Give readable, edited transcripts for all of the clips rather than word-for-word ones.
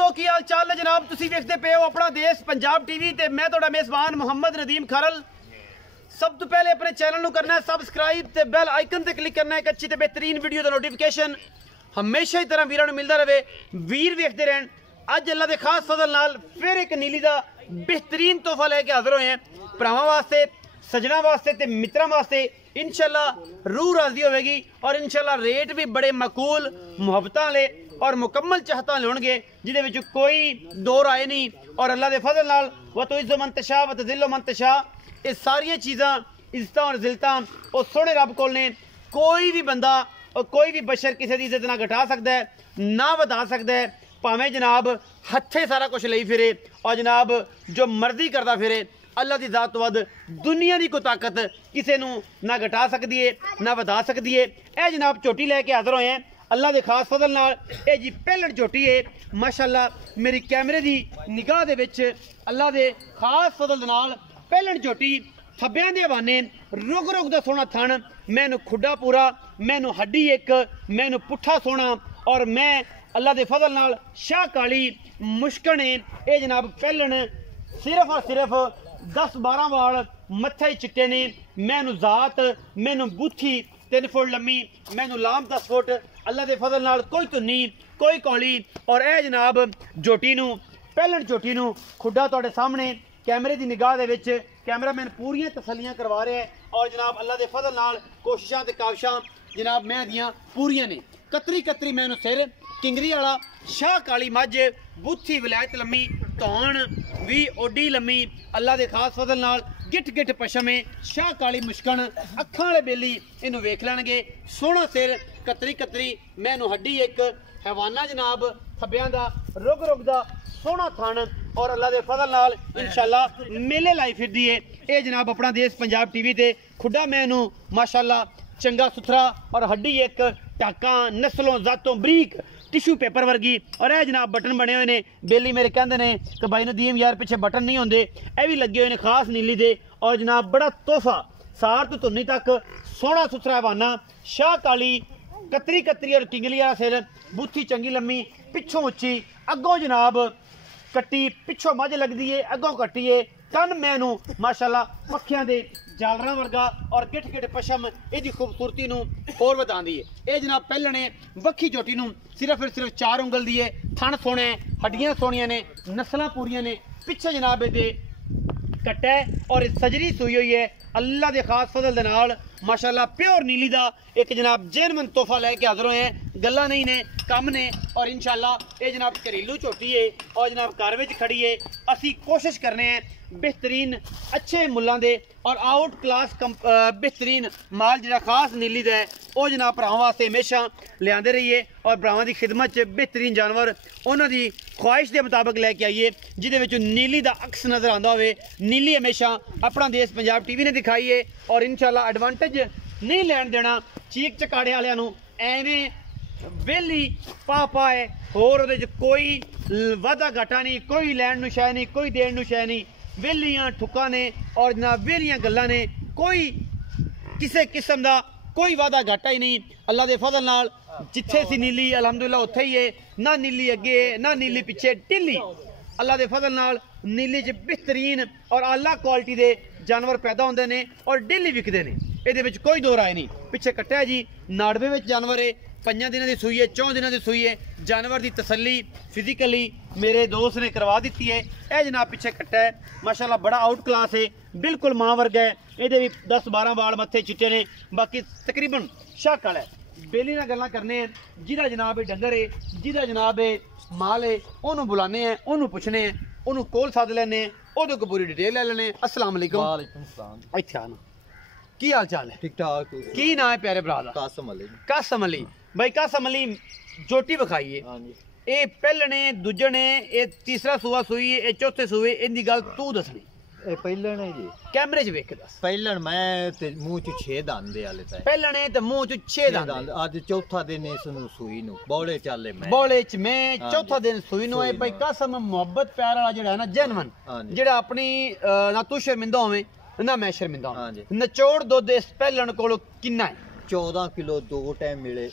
दोस्तों की हाल चाल है जनाब, तुसी देखते पे हो अपना देश पंजाब टीवी ते मैं तुहाडा मेज़बान मुहम्मद नदीम खरल। सब तो पहले अपने चैनल नू करना है सबसक्राइब ते बेल आइकन ते क्लिक करना है। एक अच्छी ते बेहतरीन वीडियो दा नोटिफिकेशन हमेशा ही तरह वीरां नू मिलदा रहे, वीर वेखदे रहन। अज अल्लाह दे खास फजल नाल फिर एक नीली दा बेहतरीन तोहफा लेके हाजिर होए हैं भरावां वास्ते, सजना वास्ते ते मित्रां वास्ते। इंशाअल्लाह रूह राजी होगी और इंशाअल्लाह रेट भी बड़े मकूल मुहब्बतां वाले और मुकम्मल चाहता होणगे जिहदे विच कोई दो राय नहीं। और अल्लाह दे फजल नाल व तुइज़्ज़ु मन तशा व तुज़िल्लु मन तशा, ये सारियां चीज़ां इज्जतां और जिल्लतां और सोहणे रब कोल ने। कोई भी बंदा और कोई भी बशर किसी की इज्जत ना घटा सकता है ना वधा सकता है, भावें जनाब हथे सारा कुछ लई फिरे और जनाब जो मर्जी करता फिरे। अल्लाह की जात तो वध दुनिया की कोई ताकत किसी नू ना घटा सकती है ना वधा सकती है। यह जनाब झोटी लैके हाजिर होए हैं अल्लाह के खास फजल नाल। ये जी पहलण झोटी है माशाअल्लाह, मेरी कैमरे की निगाह दे विच अल्लाह के खास फजल नाल पहलण झोटी थब्बियां दे हवाने रुग रुग दा सोहना थण, मैनू खुड्डा पूरा, मैनू हड्डी एक, मैनू पुट्ठा सोहना और मैं अल्लाह के फजल नाल शाह काली मुश्कन है। ये जनाब पहलण सिर्फ और सिर्फ 10-12 वाल मत्थे चिट्टे ने। मैनू जात मैनू बूथी 3 फुट लम्मी, मैनू लाम 10 फुट, अल्लाह के फजल नाल कोई धुन्नी कोई कौली। और यह जनाब झोटी नू पहलण झोटी नू खुड्डा तुहाडे सामने कैमरे की निगाह दे विच कैमरामैन पूरियां तसलियां करवा रहे हैं। और जनाब अल्लाह के फजल नाल कोशिशां ते काविशां जनाब मैं दियां पूरियां ने। कतरी कतरी मैनू सिर किंगरी वाला शाह काली मझ, बूथी विलायत लम्मी, धौन भी ओडी लम्मी, अल्लाह के खास फजल नाल गिट गिट पशम है, शाह काली मुश्कन, अखां वाले बेली इनू वेख लैणगे। सोहना सिर कतरी कतरी, मैनू हड्डी एक, हैवाना जनाब थब्बियां दा रुग रुग दा सोहना थन और अल्लाह के फजल नाल इंशाअल्लाह मेले लाई फिरदी है। ये जनाब अपना देश पंजाब टीवी ते खुड्डा मैनू माशाअल्लाह चंगा सुथरा और हड्डी एक, टाका नस्लों जातों बरीक टिशू पेपर वर्गी। और यह जनाब बटन बने हुए ने, बेली मेरे कहते हैं कि भाई नदीम यार पिछे बटन नहीं होंगे, यह भी लगे हुए हैं खास नीली दे। और जनाब बड़ा तोहफा सार तो धुन्नी तक सोहना सुथरा हवाना, शाह काली कतरी कतरी और किंगली वाला सिर, बूथी चंगी लम्मी, पिछों उच्ची, अगों जनाब कट्टी, पिछों मझ लगती है अगों कट्टी है, तन मैनू माशाअल्लाह मक्खियां दे जालरां वर्गा और गिट गिट पशम इसकी खूबसूरती नू होर वधांदी है। ये जनाब पहलणे वक्खी झोटी नू सिर्फ 4 उंगल दी है, थन सोहने, हड्डियां सोहनियां ने, नस्लां पूरियां ने, पिछे जनाब इहदे कट्टा और सजरी सुई हुई है। अल्लाह के खास फजल दे नाल माशाअल्लाह प्योर नीली दा एक जनाब जेनमन तोहफा लैके हाजिर होए हैं। गल्लां नहीं ने कम ने और इंशाअल्लाह ये जनाब घरेलू झोटी है और जनाब घर विच खड़ी है। असी कोशिश करने हैं बेहतरीन अच्छे मुल्लां दे और आउट क्लास बेहतरीन माल जिहड़ा खास नीली दा है वो जनाब भरावां वास्ते हमेशा लियाते रहिए और भरावां की खिदमत च बेहतरीन जानवर उन्हां दी ख्वाहिश के मुताबिक लैके आइए जिहदे विच नीली दा अक्स नज़र आंदा होवे। नीली हमेशा अपना देश पंजाब टीवी ने दिखाई है और इंशाअल्लाह एडवांटेज नहीं लैन देना चीक चकाड़े वालियां नू, एवें वेली पा है होर उहदे च कोई वाधा घाटा नहीं, कोई लैन नू शै नहीं, कोई देण नू शै नहीं, वेलियां ठुक्का ने और जनाब वेलियां गल्लां ने, कोई किसी किस्म का कोई वादा घाटा ही नहीं। अल्लाह के फजल नाल जिथे सी नीली अलहमदुलिल्लाह उत्थे ही है, ना नीली अगे ना नीली पिछे, ढिली अल्लाह के फजल नाल नीली च बेहतरीन और आला क्वालिटी के जानवर पैदा होंदे ने और डेली विकदे ने, ये कोई दो राय नहीं। पिछे कट्टा जी नाड़वे में जानवर है, 5 दिनों की सूई है, 4 दिनों की सूई है, जानवर की तसल्ली फिजिकली मेरे दोस्त ने करवा दी है। यह जनाब पिछे कट्टा है माशाअल्लाह बड़ा आउट क्लास है, बिल्कुल मां वर्गा है, ये भी 10-12 वाल मत्थे चिट्टे ने, बाकी तकरीबन शाकल है। बेली नाल गल्लां करने हैं, जिहदा जनाब ये डंगर है, जिहदा जनाब ये माल है, उन्होंने बुलाने हैं, उन्होंने पुछने हैं, उन्होंने कोल सद लैने, उहदे कोल पूरी डिटेल ले लैने। अस्सलाम वालेकुम। वालेकुम सलाम। इत्थे आना की हाल चाल है? ठीक ठाक। की नाम है प्यारे भरा दा? कासम अली। कासम अली भाई, कासम अली जोटी विखाइए। हां जी, ये पहलने दूजने ये तीसरा सूआ सूई ये चौथे सूए, इनकी गल तू दसनी। ए पहलण है जी, कैमरे च वेख के दस। पहलण मैं ते मुंह च 6 दंदे वाले ते पहलने ते मुंह च 6 दंद। आज चौथा दिन इस नु सूई नु बौले चाले मैं बौले च मैं चौथा दिन सूई नु है भाई। कासम मोहब्बत प्यार वाला जेड़ा है ना जेनवन, जेड़ा अपनी ना तू शर्मिंदा होवे ना मैं शर्मिंदा होवां, निचोड़ दुध इस पहलण कोलों किन्ना है? 14 किलो 2 टाइम मिले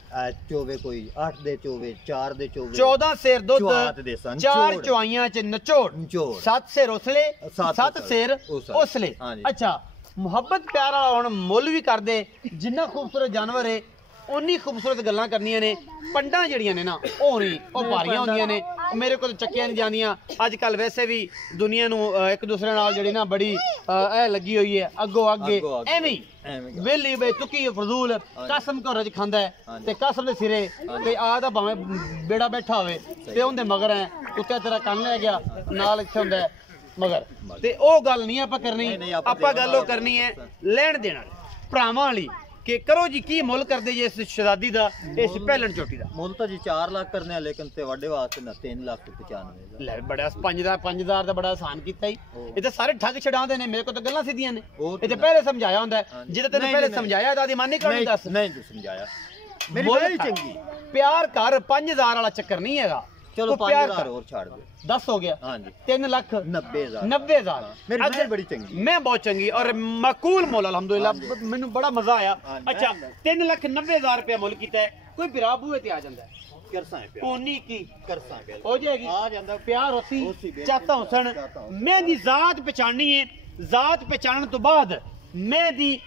चोवे कोई 8 दे चोवे 4 दे चोवे 14 सेर दुध चौहात दे सन, 4 चौड़। चुआइयां च नचोड़ नचोड़। 7 सेर उसले सत्त 7 सेर उसले। उसले हाँ जी। अच्छा ਮੁਹੱਬਤ ਪਿਆਰ ਵਾਲਾ ਹੁਣ ਮੁੱਲ ਵੀ ਕਰਦੇ ਜਿੰਨਾ ਖੂਬਸੂਰਤ ਜਾਨਵਰ ਹੈ ਉਨੀ ਖੂਬਸੂਰਤ ਗੱਲਾਂ ਕਰਨੀਆਂ ਨੇ ਪੰਡਾਂ ਜਿਹੜੀਆਂ ਨੇ ਨਾ ਉਹ ਨਹੀਂ ਉਹ ਭਾਰੀਆਂ ਹੁੰਦੀਆਂ ਨੇ ਮੇਰੇ ਕੋਲ ਚੱਕੀਆਂ ਨਹੀਂ ਜਾਂਦੀਆਂ ਅੱਜ ਕੱਲ ਵੈਸੇ ਵੀ ਦੁਨੀਆ ਨੂੰ ਇੱਕ ਦੂਸਰੇ ਨਾਲ ਜਿਹੜੀ ਨਾ ਬੜੀ ਇਹ ਲੱਗੀ ਹੋਈ ਹੈ ਅੱਗੋਂ ਅੱਗੇ ਅੱਗੋਂ ਅੱਗੇ। ਐਵੇਂ ਹੀ ਵੇਲੀ ਬੇ ਤੁਕੀ ਫਜ਼ੂਲ ਕਸਮ ਘਰ ਚ ਖਾਂਦਾ ਹੈ ਤੇ ਕਸਮ ਦੇ ਸਿਰੇ ਤੇ ਆ ਤਾਂ ਭਾਵੇਂ ਬੇੜਾ ਬੈਠਾ ਹੋਵੇ ਤੇ ਉਹਦੇ ਮਗਰ ਹੈ ਕੁੱਤੇ ਤੇਰਾ ਕੰਨ ਲੈ ਗਿਆ ਨਾਲ ਇੱਥੇ ਹੁੰਦਾ ਹੈ ਮਗਰ ਤੇ ਉਹ ਗੱਲ ਨਹੀਂ ਆਪਾਂ ਕਰਨੀ ਨਹੀਂ, ਆਪਾਂ ਆਪਾਂ ਗੱਲ ਉਹ ਕਰਨੀ ਹੈ ਲੈਣ ਦੇਣ ਵਾਲੀ ਭਰਾਵਾਂ ਵਾਲੀ ਕਿ ਕਰੋ ਜੀ ਕੀ ਮੁੱਲ ਕਰਦੇ ਜੇ ਇਸ ਸ਼ਹਿਜ਼ਾਦੀ ਦਾ ਇਸ ਪਹਿਲਣ ਚੋਟੀ ਦਾ ਮੁੱਲ ਤਾਂ ਜੀ 4 ਲੱਖ ਕਰਨੇ ਆ ਲੇਕਿਨ ਤੇ ਵੱਡੇ ਵਾਸਤੇ ਨਾ 3 ਲੱਖ 95 ਦਾ ਲੈ ਬੜਾ 5000 ਦਾ ਬੜਾ ਆਸਾਨ ਕੀਤਾ ਹੀ ਇਹ ਤਾਂ ਸਾਰੇ ਠੱਗ ਛਡਾਉਂਦੇ ਨੇ ਮੇਰੇ ਕੋਲ ਤਾਂ ਗੱਲਾਂ ਸਿੱਧੀਆਂ ਨੇ ਉਹ ਇਹ ਤੇ ਪਹਿਲੇ ਸਮਝਾਇਆ ਹੁੰਦਾ ਜਿਹਦੇ ਤੈਨੂੰ ਪਹਿਲੇ ਸਮਝਾਇਆ ਤਾਂ ਆਦੀ ਮਾਨੀ ਕਿਉਂ ਨਹੀਂ ਦੱਸ ਨਹੀਂ ਤੂੰ ਸਮਝਾਇਆ ਮੇਰੀ ਮੁੱਲ ਬੜੀ ਕਰ। ਚੰਗੀ ਪਿਆਰ ਕਰ 5000 ਵਾਲਾ ਚੱਕਰ ਨਹੀਂ ਹੈਗਾ ਚਲੋ ਤੂੰ ਪਿਆਰ 5000 ਕਰ। ਹੋਰ ਛੱਡ ਦੇ 10 ਹੋ ਗਿਆ ਹਾਂਜੀ 3 ਲੱਖ 90000 90000 ਮੇਰੀ ਅੱਗੇ- ਮੈਂ ਬੜੀ ਚੰਗੀ ਮੈਂ ਬਹੁਤ ਚੰਗੀ ਔਰ ਮਕੂਲ ਮੁੱਲ ਅਲਹਮਦੁਲਿਲਾ ਮੈਨੂੰ ਬੜਾ ਮਜ਼ਾ ਆਇਆ ਹਾਂਜੀ। ਅੱਛਾ 3,90,000 ਰੁਪਏ ਮੁੱਲ ਕੀਤਾ ਹੈ ਕੋਈ ਬਿਰਾਬੂਏ ਤੇ ਆ ਜਾਂਦਾ ਹੈ ਕਰਸਾਂ ਪਿਆ ਉਨੀ ਕੀ ਕਰਸਾਂ ਪਿਆ ਹੋ ਜਾਏਗੀ ਆ ਜਾਂਦਾ ਪਿਆਰ ਉਸੀ ਉਸੀ ਬਿਲਕੁਲ। ਚਾਹਤਾ ਹੁਸਨ ਚਾਹਤਾ ਹੁਸਨ। ਮੈਂ ਦੀ ਜ਼ਾਤ ਪਛਾਣਨੀ ਹੈ ਜ਼ਾਤ ਪਛਾਣਨ ਤੋਂ ਬਾਅਦ ਮੈਂ ਦੀ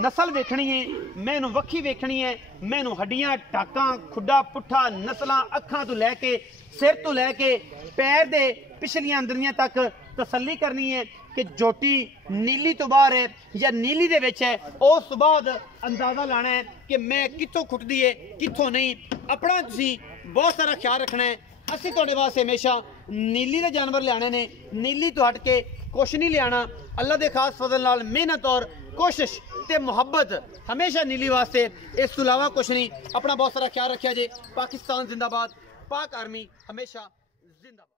ਨਸਲ ਵੇਖਣੀ ਹੈ ਮੈਨੂੰ ਵੱਖੀ ਵੇਖਣੀ ਹੈ ਮੈਨੂੰ ਹੱਡੀਆਂ ਟਾਕਾਂ ਖੁੱਡਾ ਪੁੱਠਾ ਨਸਲਾਂ ਅੱਖਾਂ ਤੋਂ ਲੈ ਕੇ ਸਿਰ ਤੋਂ ਲੈ ਕੇ ਪੈਰ ਦੇ ਪਿਛਲੀਆਂ ਅੰਦਰੀਆਂ ਤੱਕ ਤਸੱਲੀ ਕਰਨੀ ਹੈ ਕਿ ਜੋਟੀ ਨੀਲੀ ਤੋਂ ਬਾਹਰ ਹੈ ਜਾਂ ਨੀਲੀ ਦੇ ਵਿੱਚ ਹੈ ਉਸ ਤੋਂ ਬਾਅਦ ਅੰਦਾਜ਼ਾ ਲਾਣਾ ਹੈ ਕਿ ਮੈਂ ਕਿੱਥੋਂ ਖੁੱਟਦੀ ਹੈ ਕਿੱਥੋਂ ਨਹੀਂ ਆਪਣਾ ਤੁਸੀਂ ਬਹੁਤ ਸਾਰਾ ਖਿਆਲ ਰੱਖਣਾ ਹੈ ਅਸੀਂ ਤੁਹਾਡੇ ਵਾਸਤੇ ਹਮੇਸ਼ਾ ਨੀਲੀ ਦੇ ਜਾਨਵਰ ਲਿਆਣੇ ਨੇ ਨੀਲੀ ਤੋਂ ਹਟ ਕੇ ਕੁਛ ਨਹੀਂ ਲਿਆਣਾ ਅੱਲਾ ਦੇ ਖਾਸ ਫਜ਼ਲ ਨਾਲ ਮਿਹਨਤ ਔਰ ਕੋਸ਼ਿਸ਼ ਤੇ ਮੁਹੱਬਤ ਹਮੇਸ਼ਾ ਨੀਲੀ ਵਾਸਤੇ ਇਸ ਤੋਂ ਇਲਾਵਾ ਕੁਛ ਨਹੀਂ ਆਪਣਾ ਬਹੁਤ ਸਾਰਾ ਖਿਆਲ ਰੱਖਿਆ ਜੇ ਪਾਕਿਸਤਾਨ ਜ਼ਿੰਦਾਬਾਦ पाक आर्मी हमेशा जिंदाबाद।